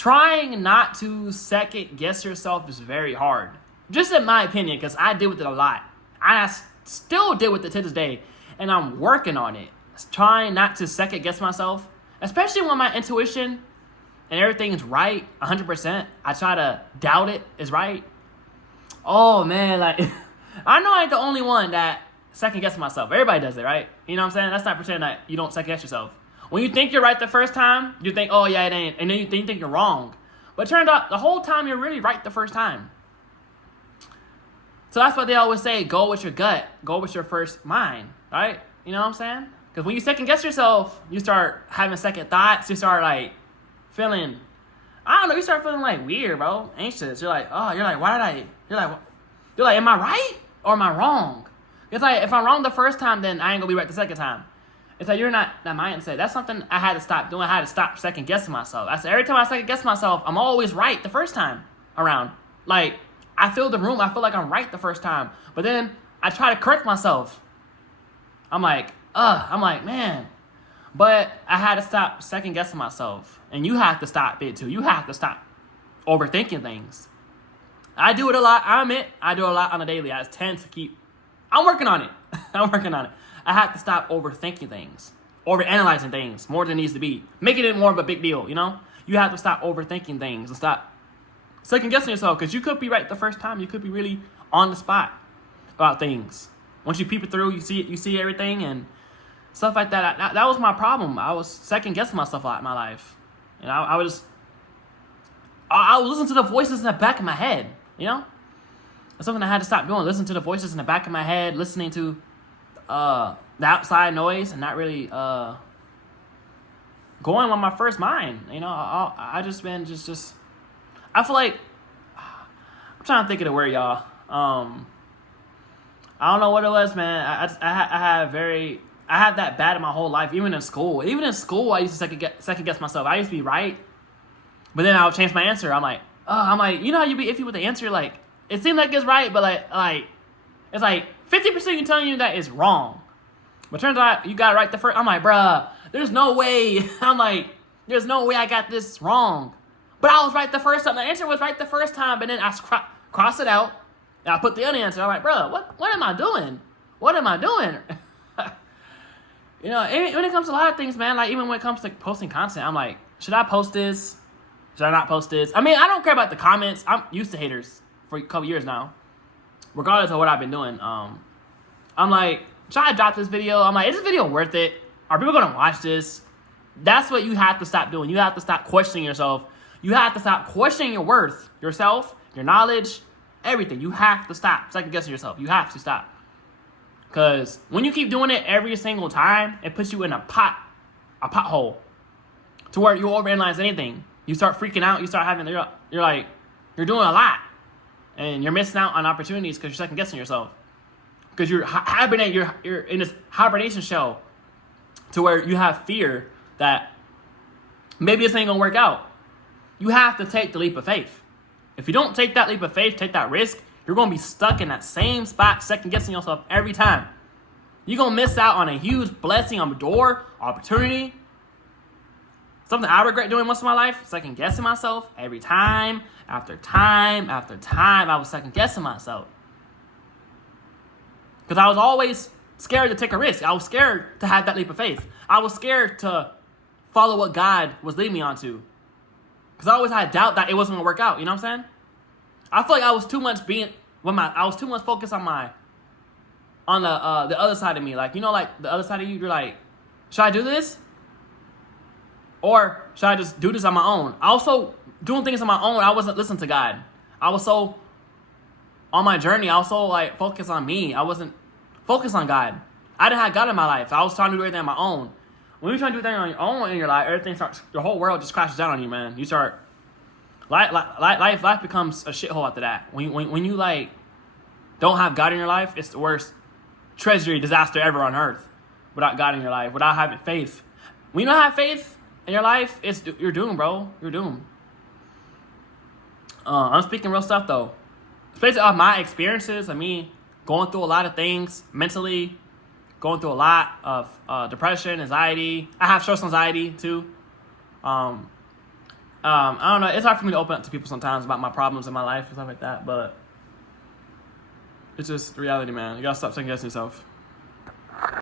trying not to second guess yourself is very hard. Just in my opinion, because I deal with it a lot. Still deal with it to this day, and I'm working on it. Trying not to second guess myself, especially when my intuition and everything's right 100%. I try to doubt it is right. Oh man, like I know I ain't the only one that second guess myself. Everybody does it, right? You know what I'm saying? That's not pretending that you don't second guess yourself. When you think you're right the first time, you think, oh yeah, it ain't, and then you think you're wrong. But it turns out the whole time you're really right the first time. So that's what they always say, go with your gut, go with your first mind, right? You know what I'm saying? Because when you second guess yourself, you start having second thoughts, you start like feeling, I don't know, you start feeling like weird, bro, anxious. You're like, am I right or am I wrong? It's like, if I'm wrong the first time, then I ain't gonna be right the second time. It's like, you're not that mindset. That's something I had to stop doing. I had to stop second guessing myself. I said, every time I second guess myself, I'm always right the first time around. Like, I feel the room. I feel like I'm right the first time. But then I try to correct myself. I'm like, man. But I had to stop second guessing myself. And you have to stop it too. You have to stop overthinking things. I do it a lot. I admit, I do it a lot on a daily. I tend to keep, I'm working on it. I have to stop overthinking things, overanalyzing things more than it needs to be, making it more of a big deal, you know? You have to stop overthinking things and stop second guessing yourself, because you could be right the first time. You could be really on the spot about things. Once you peep it through, you see everything and stuff like that. That was my problem. I was second guessing myself a lot in my life. And I was listening to the voices in the back of my head, you know? That's something I had to stop doing. Listen to the voices in the back of my head, listening to the outside noise, and not really going on my first mind. You know, I just been just. I feel like I'm trying to think of the word, y'all. I don't know what it was, man. I had that bad in my whole life, even in school. Even in school, I used to second guess myself. I used to be right, but then I would change my answer. I'm like, you know how you be iffy with the answer? Like, it seems like it's right, but like it's like 50% you telling you that it's wrong. But turns out you got it right the first. I'm like, bruh, there's no way. I'm like, there's no way I got this wrong. But I was right the first time. The answer was right the first time, but then I crossed it out, and I put the other answer. I'm like, bruh, what am I doing? What am I doing? You know, when it comes to a lot of things, man, like even when it comes to posting content, I'm like, should I post this? Should I not post this? I mean, I don't care about the comments. I'm used to haters for a couple years now, regardless of what I've been doing. I'm like, should I drop this video? I'm like, is this video worth it? Are people gonna watch this? That's what you have to stop doing. You have to stop questioning yourself. You have to stop questioning your worth, yourself, your knowledge, everything. You have to stop second guessing yourself. You have to stop. Because when you keep doing it every single time, it puts you in a pothole to where you overanalyze anything. You start freaking out. You start having, you're doing a lot. And you're missing out on opportunities because you're second guessing yourself. Because you're in this hibernation shell to where you have fear that maybe this ain't going to work out. You have to take the leap of faith. If you don't take that leap of faith, take that risk, you're going to be stuck in that same spot, second guessing yourself every time. You're going to miss out on a huge blessing, on a door, opportunity. Something I regret doing most of my life, second guessing myself every time, after time, after time. I was second guessing myself. Because I was always scared to take a risk. I was scared to have that leap of faith. I was scared to follow what God was leading me onto. Because I always had doubt that it wasn't going to work out. You know what I'm saying? I feel like I was too much focused on the other side of me. Like, you know, like the other side of you, you're like, should I do this? Or should I just do this on my own? Also, doing things on my own, I wasn't listening to God. I was so on my journey. I was so like focused on me. I wasn't focused on God. I didn't have God in my life. I was trying to do everything on my own. When you're trying to do everything on your own in your life, everything starts, your whole world just crashes down on you, man. You start, life becomes a shithole after that. When you like don't have God in your life, it's the worst treasury disaster ever on earth. Without God in your life, without having faith. When you don't have faith in your life, you're doomed, bro. You're doomed. I'm speaking real stuff though. Especially off my experiences of me going through a lot of things mentally, going through a lot of depression, anxiety. I have social anxiety too. I don't know. It's hard for me to open up to people sometimes about my problems in my life and stuff like that, but it's just reality, man. You gotta stop second guessing yourself.